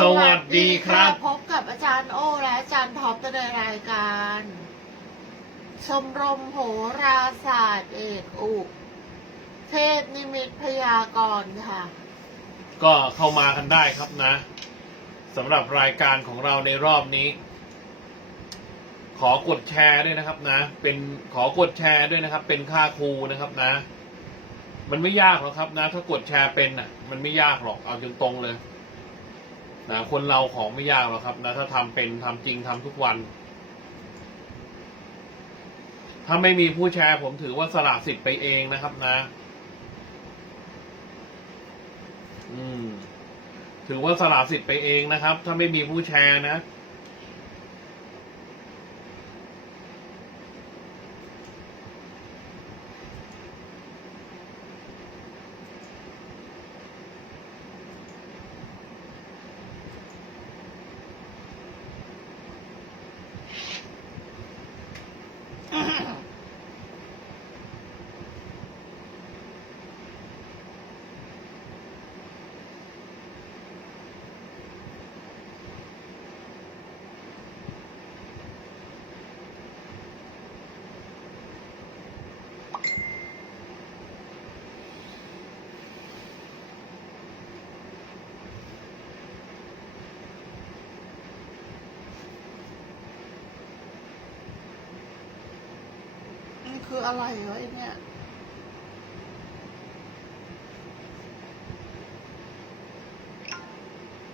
สวัสดีครับ พบกับอาจารย์โอและอาจารย์ท็อปในรายการ ชมรมโหราศาสตร์เอกอุเทพนิมิตพยากรณ์ค่ะ ก็เข้ามากันได้ครับนะสำหรับรายการของเราในรอบนี้ ขอกดแชร์ด้วยนะครับนะ เป็นขอกดแชร์ด้วยนะครับ เป็นค่าครูนะครับนะ มันไม่ยากหรอกครับนะ ถ้ากดแชร์เป็นอะ มันไม่ยากหรอกเอาจตรงๆเลย นะคนเราของไม่ยากหรอกครับนะถ้าทำเป็นทำจริงทำทุกวัน ถ้าไม่มีผู้แชร์ผมถือว่าสละสิทธิ์ไปเองนะครับนะ อืม ถือว่าสละสิทธิ์ไปเองนะครับ ถ้าไม่มีผู้แชร์นะ คืออะไรวะไอเนี่ย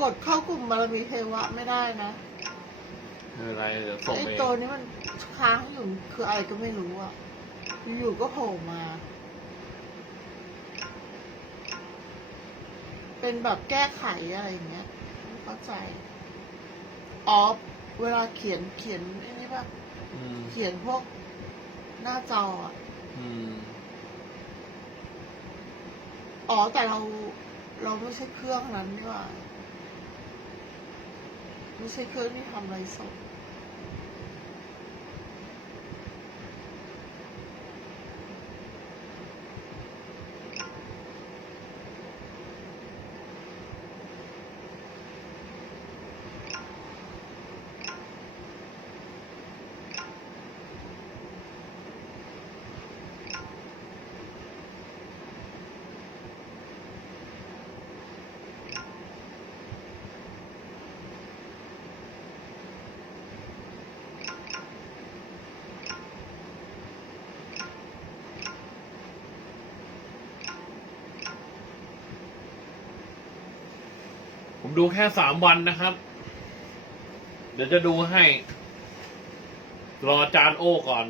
กดเข้ากลุ่มบารมีเทวะไม่ได้นะไม่เป็นไรเดี๋ยวส่งไอไปตัวนี้มันค้างอยู่คืออะไรก็ไม่รู้อะ อยู่ๆก็โผล่มา เป็นแบบแก้ไขอะไรอย่างเงี้ยไม่เข้าใจอ๋อเวลาเขียนเขียนไอ้นี่ป่ะอืมเขียนพวก หน้าจออะอืม อ๋อแต่เราเราไม่ใช่เครื่องนั้นนี่หว่า ไม่ใช่เครื่องที่ทำไรสด ดูแค่สามวันนะครับ เดี๋ยวจะดูให้ รอจารย์โอ้ก่อน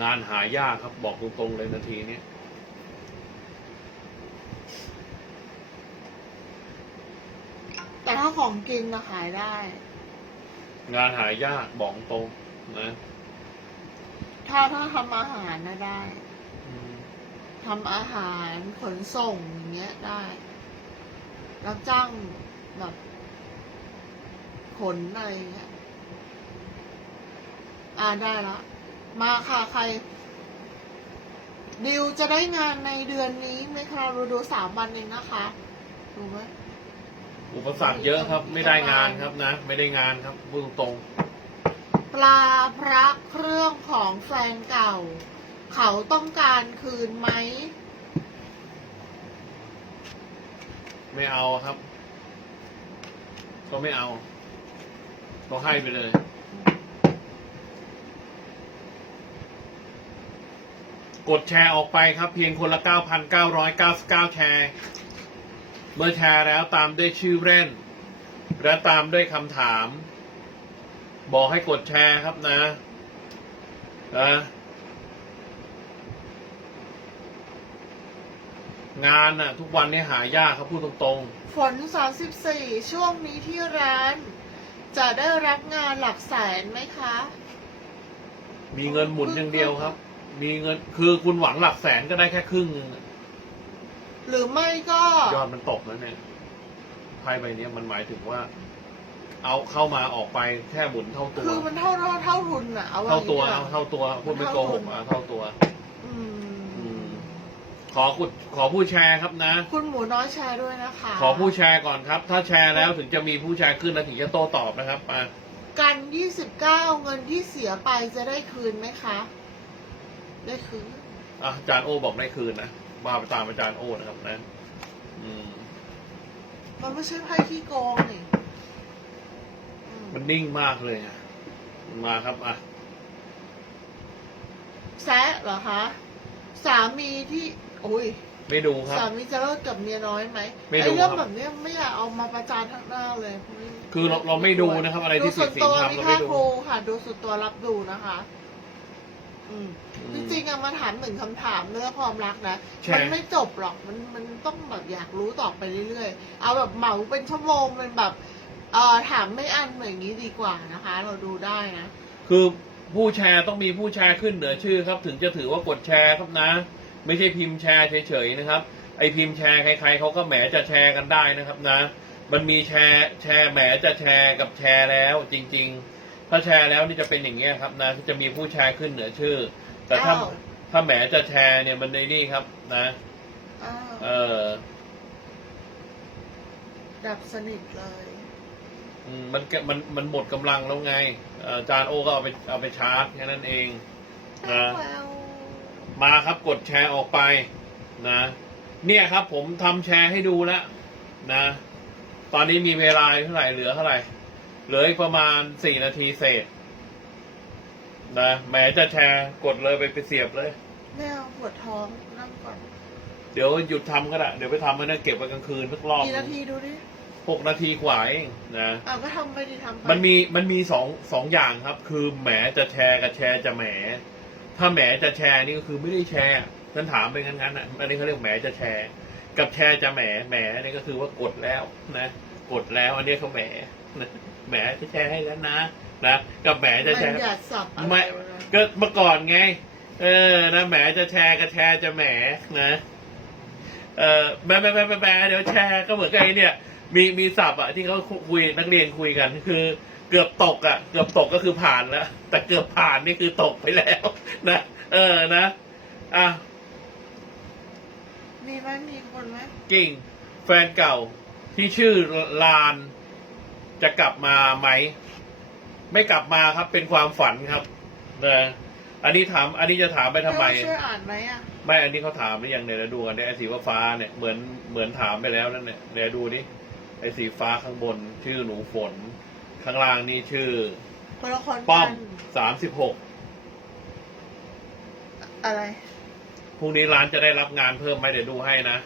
งานหายากครับบอกตรงๆเลยนาทีนี้แต่ถ้าของจริงนะขายได้ งานหายากบอกตรงนะถ้าถ้าทำอาหารนะได้ทำอาหารขนส่งอย่างเงี้ยได้รับจ้างแบบขนอะไรเงี้ยอ่าได้ละ มาค่ะใคร ดิวจะได้งานในเดือนนี้ไหมคะราดูสามวันเองนะคะ ดูไหม อุปสรรคเยอะครับ ไม่ได้งานครับนะ ไม่ได้งานครับพูดตรงปลาพระเครื่องของแฟนเก่า เขาต้องการคืนไหม ๆไม่เอาครับ ก็ไม่เอาก็ให้ไปเลย กดแชร์ออกไปครับ เพียงคนละ 9,999 แชร์ เมื่อแชร์แล้วตามด้วยชื่อเล่น และตามด้วยคำถาม บอกให้กดแชร์ครับนะนะงานน่ะ ทุกวันนี้หายากครับพูดตรงฝน34 ช่วงนี้ที่ร้าน จะได้รับงานหลักแสนไหมคะ ๆ มีเงินหมุนอย่างเดียวครับ มีเงินคือคุณหวังหลักแสนก็ได้แค่ครึ่งนึงอะ หรือไม่ก็ยอดมันตกแล้วเนี่ยไพ่ใบเนี้ยมันหมายถึงว่า เอาเข้ามาออกไปแค่หมุนเท่าตัว คือมันเท่าเท่าเท่าทุนนอะเอาไเท่าตัวดีกเอาเท่าตัวพูดไม่โกหกอะเท่าตัวอือืมมขอกุดขอผู้แชร์ครับนะ คุณหมูน้อยแชร์ด้วยนะคะ ขอผู้แชร์ก่อนครับ ถ้าแชร์แล้วถึงจะมีผู้แชร์ขึ้นแล้วถึงจะโต้ตอบนะครับอะกัน29เงินที่เสียไปจะได้คืนไหมคะ ได้คืนอะอาจารย์โอบอกได้คืนนะ มาไปตามอาจารย์โอนะครับนะอืมมันไม่ใช่ไพ่ขี้โกงนี่อืมมันนิ่งมากเลยอะมาครับอะแซะเหรอคะสามีที่โอ้ย ไม่ดูครับ สามีจะเลิกกับเมียน้อยไหมไม่ดูไอ้เรื่องครับ แบบเนี้ยไม่อยากเอามาประจานทั้งหน้าเลยไม่คือเราเราไม่ดูนะครับ อะไรที่ดูผิส่ดวนศีลตัวธรรมนี่เราค่าไม่ดู ครูค่ะ ดูส่วนตัวรับดูนะคะ อืมอืมจริงๆอะมาถามหนึ่งคำถามเรื่องความรักนะ ใช่ มันไม่จบหรอก มันมันต้องแบบอยากรู้ต่อไปเรื่อยๆ เอาแบบเหมาเป็นชั่วโมงเป็นแบบเอ่อถามไม่อันอย่างนี้ดีกว่านะคะ เราดูได้นะ คือผู้แชร์ต้องมีผู้แชร์ขึ้นเหนือชื่อครับ ถึงจะถือว่ากดแชร์ครับนะ ไม่ใช่พิมพ์แชร์เฉยๆนะครับ ไอพิมพ์แชร์ใครๆเขาก็แหมจะแชร์กันได้นะครับนะ มันมีแชร์แชร์แหมจะแชร์กับแชร์แล้วจริง ๆ ถ้าแชร์แล้วนี่จะเป็นอย่างเงี้ยครับนะจะมีผู้แชร์ขึ้นเหนือชื่อ แต่ถ้าอ้าว ถ้าแหมจะแชร์เนี่ยมันในนี่ครับนะ อ้าวเออดับสนิทเลย อืมมันก็มันมันหมดกำลังแล้วไงเอ่ออาจารย์โอก็เอาไปเอาไปชาร์จแค่นั้นเอง นะแววมาครับกดแชร์ออกไปนะ เนี่ยครับผมทำแชร์ให้ดูแล้วนะ ตอนนี้มีเวลาเท่าไหร่เหลือเท่าไหร่ เหลืออีกประมาณสี่นาทีเศษนะแหม้จะแชร์กดเลยไปไปเสียบเลย แมวปวดท้องนั่งก่อนเดี๋ยวหยุดทำก็ได้เดี๋ยวไปทำให้นะเก็บไว้กลางคืนสักรอบกี่นาทีดูดิหกนาทีกว่าเองนะอะก็ทำไปดิทำไปมันมีมันมีสองสองอย่างครับ คือแหมจะแชร์กับแชร์จะแหม ถ้าแหมจะแชร์นี่ก็คือไม่ได้แชร์ฉันถามไปงั้นๆอะอันนี้เขาเรียกแหมจะแชร์ กับแชร์จะแหมแหมนี่ก็คือว่ากดแล้วนะ กดแล้ว อันนี้เขาแหมนะแหมจะแชร์ให้แล้วนะนะกับแหมจะแชร์มันอย่าสับอะไรไม่วะนะก็เมื่อก่อนไง เออนะแหมจะแชร์กับแชร์จะแหมนะเออแหมแหมแหมแหมแหมเดี๋ยวแชร์ก็เหมือนกับไอ้เนี่ย มีมีศัพท์อะที่เขาคุยนักเรียนคุยกันคือเกือบตกอะ เกือบตกก็คือผ่านแล้ว แต่เกือบผ่านนี่คือตกไปแล้ว นะเออนะอะมีไหมมีคนไหมกิ่ง แฟนเก่า ที่ชื่อลานจะกลับมาไหม ไม่กลับมาครับเป็นความฝันครับนะอันนี้ถาม อันนี้จะถามไปทำไม ช่วยอ่านไหมอะไม่อันนี้เขาถามไปอย่างเนี่ยเดี๋ยวดูกันเนี่ยไอ้สีฟ้าๆเนี่ยเหมือนเหมือนถามไปแล้วนั่นเนี่ยเดี๋ยวดูดิไอ้สีฟ้าข้างบนชื่อหนูฝน ข้างล่างนี่ชื่อคนละคนป้อกัมนสามสิบหกอะไร พรุ่งนี้ร้านจะได้รับงานเพิ่มไหมเดี๋ยวดูให้นะ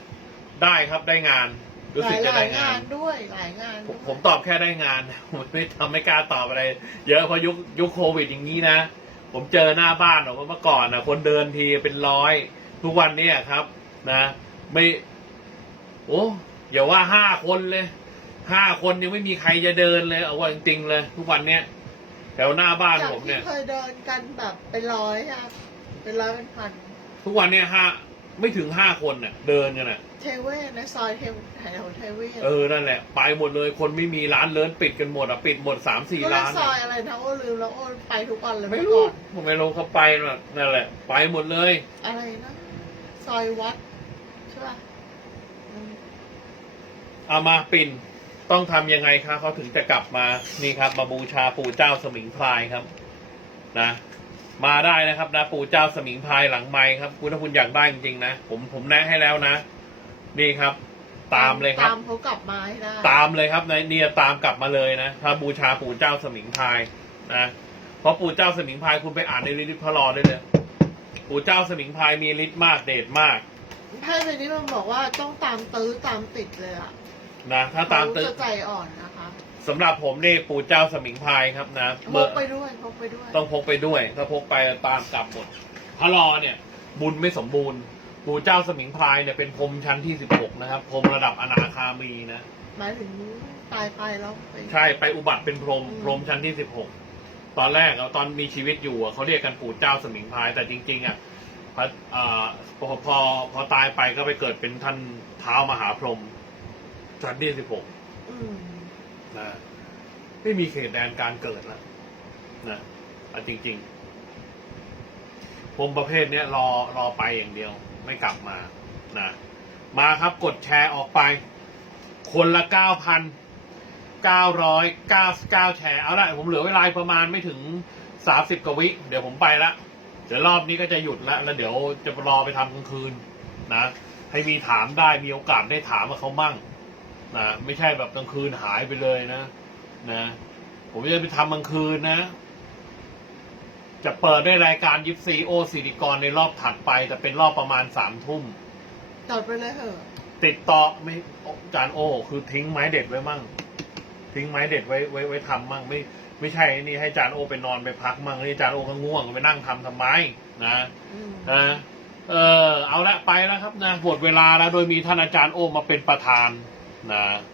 ได้ครับได้งาน รู้หสึลากยจะหได้ลายงางานนด้วยหลายงานผมด้วยผมตอบแค่ได้งาน ผมไม่ทำไม่กล้าตอบอะไร เยอะเพราะยุคยุคโควิดอย่างนี้นะ ผมเจอหน้าบ้านบอกว่าเมื่อก่อนนะคนเดินทีเป็นร้อย ทุกวันเนี้ครับ นะ ไม่โอ้อย่าว่าห้าคนเลยห้าคนยังไม่มีใครจะเดินเลยเอาว่าจริงๆเลย ทุกวันเนี้ยแถวหน้าบ้านจากผมที่เนี่ย เคยเดินกันแบบเป็นร้อยอะเป็นร้อยเป็นพันทุกวันเนี้ยห้า ไม่ถึงห้าคนน่ะ เดินกันน่ะ เทเวศในซอยเทวแถวเทเวศเออนั่นแหละ ไปหมดเลย คนไม่มีร้านเลินปิดกันหมดอะปิดหมดสามสี่ก็เรียร้ากนซออะยอะไรนะโอ้ลืมแล้วโอ้ไปทุกวันเลยไม่เมื่อรู้ก่อนผมไม่รู้เขาไปน่ะนั่นแหละ ไปหมดเลย อะไรนะซอยวัดใช่ป่ะอืมเอามาปิ่นต้องทำยังไงคะเขาถึงจะกลับมานี่ครับ มาบูชาปู่เจ้าสมิงพรายครับ นะ มาได้นะครับนะปู่เจ้าสมิงพรายหลังไม้ครับคุณถ้าคุณอยากได้จริงๆนะผมผมแนะให้แล้วนะนี่ครับ ตามเลยครับ ตามเขากลับมาให้ได้ตามเลยครับในเนี่ยตามกลับมาเลยนะถ้าบูชาปู่เจ้าสมิงพรายนะเพราะปู่เจ้าสมิงพรายคุณไปอ่านในฤทธิ์พระรอได้เลยปู่เจ้าสมิงพรายมีฤทธิ์มากเดชมากไพ่ใบนี้มันบอกว่าต้องตามตื้อตามติดเลยอะนะถ้าตามเขตึกจะใจอ่อนนะคะ สำหรับผมนี่ปู่เจ้าสมิงพรายครับนะพเมื่อกไปด้วยพกไปด้วยต้องพกไปด้วยถ้าพกไปตามกลับหมดพระรอเนี่ย บุญไม่สมบูรณ์ ปู่เจ้าสมิงพรายเนี่ยเป็นพรหมชั้นที่สิบหกนะครับพรหมระดับอนาคามีนะ หมายถึงตายไปแล้วไป ใช่ไปอุบัติเป็นพรหมอืม พรหมชั้นที่สิบหกตอนแรกอะตอนมีชีวิตอยู่อะเขาเรียกกันปู่เจ้าสมิงพราย แต่จริง ๆอะพออ่าพอพอพอตายไปก็ไปเกิดเป็นท่านเท้ามหาพรหมชั้นที่สิบหก อืม นะไม่มีเขตแดนการเกิดแล้วนะเอาจริงๆผมประเภทเนี้ยรอรอไปอย่างเดียว ไม่กลับมานะมาครับกดแชร์ออกไป คนละเก้าพันเก้าร้อยเก้าเก้าแชร์เอาละผมเหลือเวลาประมาณไม่ถึงสามสิบกวิ เดี๋ยวผมไปละเดี๋ยวรอบนี้ก็จะหยุดละแล้วเดี๋ยวจะรอไปทำกลางคืนนะให้มีถามได้มีโอกาสได้ถามกับเขามั่ง นะไม่ใช่แบบกลางคืนหายไปเลยนะนะผมจะไปทำกลางคืนนะ จะเปิดได้รายการยิปซีโอสิริกรในรอบถัดไป แต่เป็นรอบประมาณสามทุ่มจดไปเลยเถอะติดต่อไม่จานโอ คือทิ้งไม้เด็ดไว้มั่ง ทิ้งไม้เด็ดไว้ไว้ไว้ทำมั่งไม่ ไม่ใช่นี่ให้จานโอไปนอนไปพักมั่งนี่จานโอก็ง่วงก็ไปนั่งทำทำไมนะอืมนะเออเอาละไปแล้วครับนะหมดเวลาแล้วโดยมีท่านอาจารย์โอมาเป็นประธาน นะ